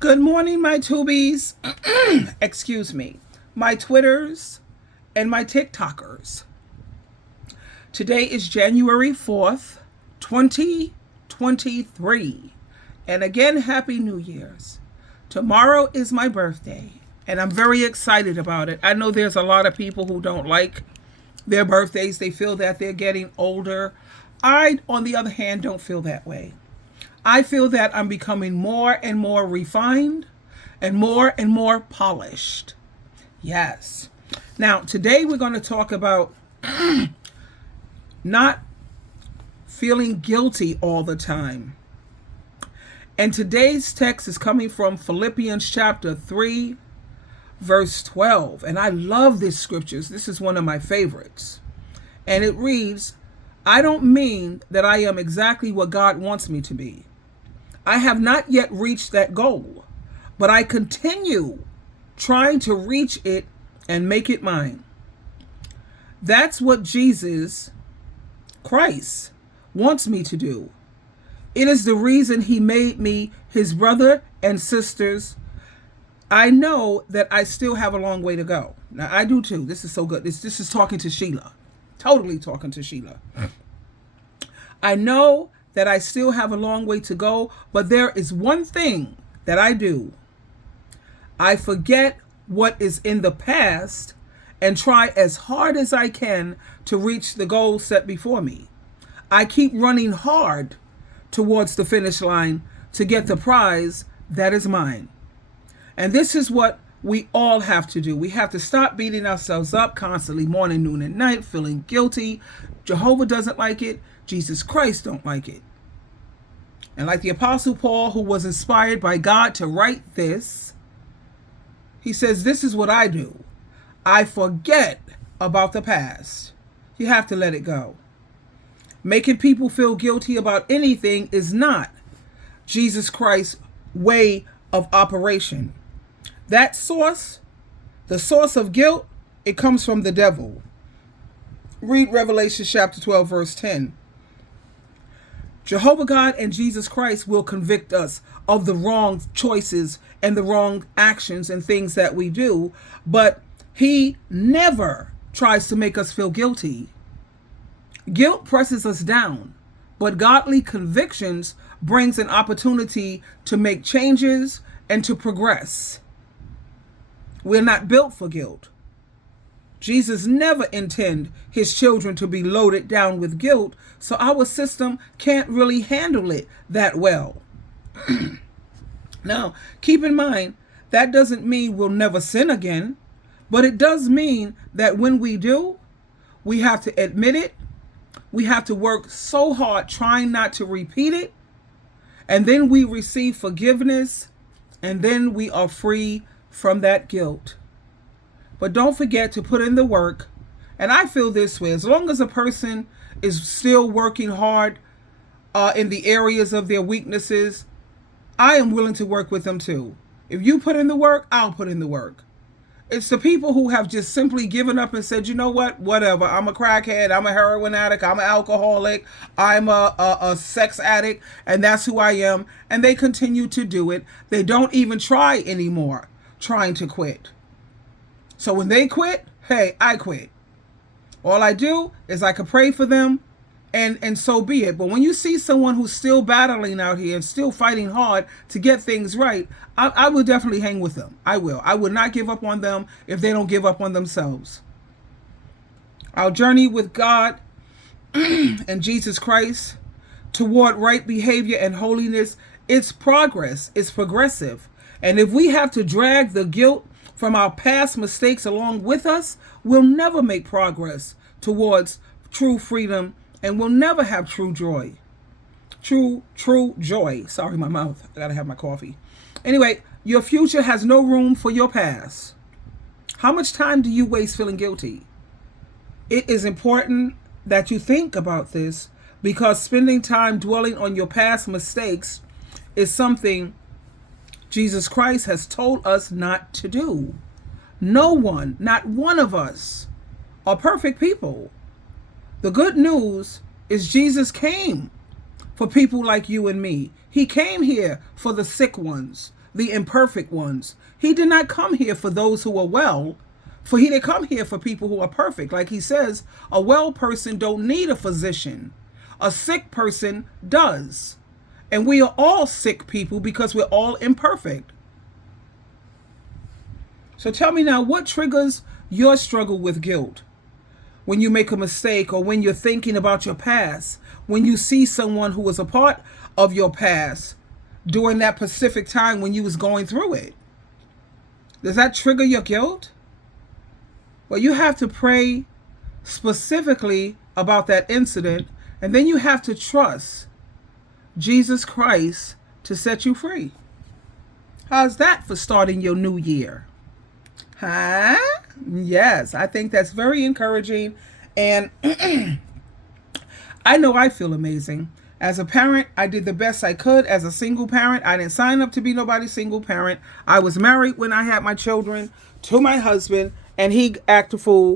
Good morning, my tubies. Excuse me. My Twitters and my TikTokers. Today is January 4th, 2023. And again, Happy New Year's. Tomorrow is my birthday, and I'm very excited about it. I know there's a lot of people who don't like their birthdays. They feel that they're getting older. I, on the other hand, don't feel that way. I feel that I'm becoming more and more refined and more polished. Yes. Now, today we're going to talk about not feeling guilty all the time. And today's text is coming from Philippians chapter 3, verse 12. And I love this scriptures. This is one of my favorites. And it reads, I don't mean that I am exactly what God wants me to be. I have not yet reached that goal, but I continue trying to reach it and make it mine. That's what Jesus Christ wants me to do. It is the reason he made me his brother and sisters. I know that I still have a long way to go. Now, I do too. This is so good. This is talking to Sheila. Totally talking to Sheila. I know that I still have a long way to go, but there is one thing that I do. I forget what is in the past and try as hard as I can to reach the goal set before me. I keep running hard towards the finish line to get the prize that is mine. And this is what we all have to do. We have to stop beating ourselves up constantly, morning, noon, and night, feeling guilty. Jehovah doesn't like it. Jesus Christ don't like it. And like the Apostle Paul, who was inspired by God to write this, he says, this is what I do. I forget about the past. You have to let it go. Making people feel guilty about anything is not Jesus Christ's way of operation. That source, the source of guilt, it comes from the devil. Read Revelation chapter 12, verse 10. Jehovah God and Jesus Christ will convict us of the wrong choices and the wrong actions and things that we do, but he never tries to make us feel guilty. Guilt presses us down, but godly convictions brings an opportunity to make changes and to progress. We're not built for guilt. Jesus never intended his children to be loaded down with guilt, so our system can't really handle it that well. Now, keep in mind, that doesn't mean we'll never sin again, but it does mean that when we do, we have to admit it. We have to work so hard trying not to repeat it, and then we receive forgiveness, and then we are free from that guilt. But don't forget to put in the work. And I feel this way. As long as a person is still working hard in the areas of their weaknesses, I am willing to work with them too. If you put in the work, I'll put in the work. It's the people who have just simply given up and said, you know what, whatever. I'm a crackhead. I'm a heroin addict. I'm an alcoholic. I'm a sex addict. And that's who I am. And they continue to do it. They don't even try anymore trying to quit. So when they quit, hey, I quit. All I do is I can pray for them and so be it. But when you see someone who's still battling out here and still fighting hard to get things right, I will definitely hang with them. I will. I will not give up on them if they don't give up on themselves. Our journey with God and Jesus Christ toward right behavior and holiness, it's progress. It's progressive. And if we have to drag the guilt from our past mistakes along with us, we'll never make progress towards true freedom, and we'll never have true joy. True joy. Sorry, my mouth. I gotta have my coffee. Anyway, your future has no room for your past. How much time do you waste feeling guilty? It is important that you think about this, because spending time dwelling on your past mistakes is something Jesus Christ has told us not to do. No one, not one of us, are perfect people. The good news is Jesus came for people like you and me. He came here for the sick ones, the imperfect ones. He did not come here for those who are well, for he didn't come here for people who are perfect. Like he says, a well person don't need a physician. A sick person does. And we are all sick people because we're all imperfect. So tell me now, what triggers your struggle with guilt? When you make a mistake, or when you're thinking about your past, when you see someone who was a part of your past during that specific time when you was going through it. Does that trigger your guilt? Well, you have to pray specifically about that incident, and then you have to trust Jesus Christ to set you free. How's that for starting your new year? Huh? Yes, I think that's very encouraging. And I know I feel amazing. As a parent, I did the best I could. As a single parent, I didn't sign up to be nobody's single parent. I was married when I had my children to my husband, and he acted a fool